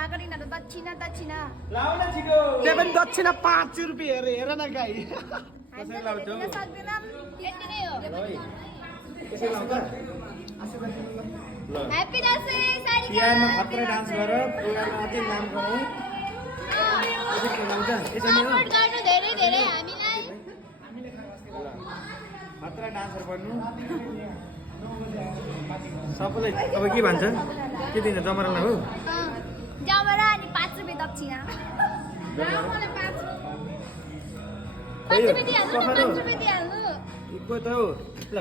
नागरिकहरू दक्षिणा दक्षिणा लाउ न छिटो त्यही पनि दक्षिणा 5 रुपियाँ अरे हेर न गाई कसरी लाउँछौ दिन सक्दैनौँ यति नै हो कसरी लाउँछ ल ह्याप्पी दसैँ सारी तिहारमा खतरा डान्स गर प्रोग्राममा अझै नाम कमाऊ कसरी लाउँछ यसरी हो सपोर्ट गर्नु धेरै धेरै हामीलाई खतरा डान्सर बन्नु सबैलाई अब के भन्छ के दिन्छ जमरालाई हो जमरा अनि 5 रुपियाँ दक्षिणा मलाई 5 रुपियाँ दिइहाल्नु न 5 रुपियाँ दिइहाल्नु को त हो ल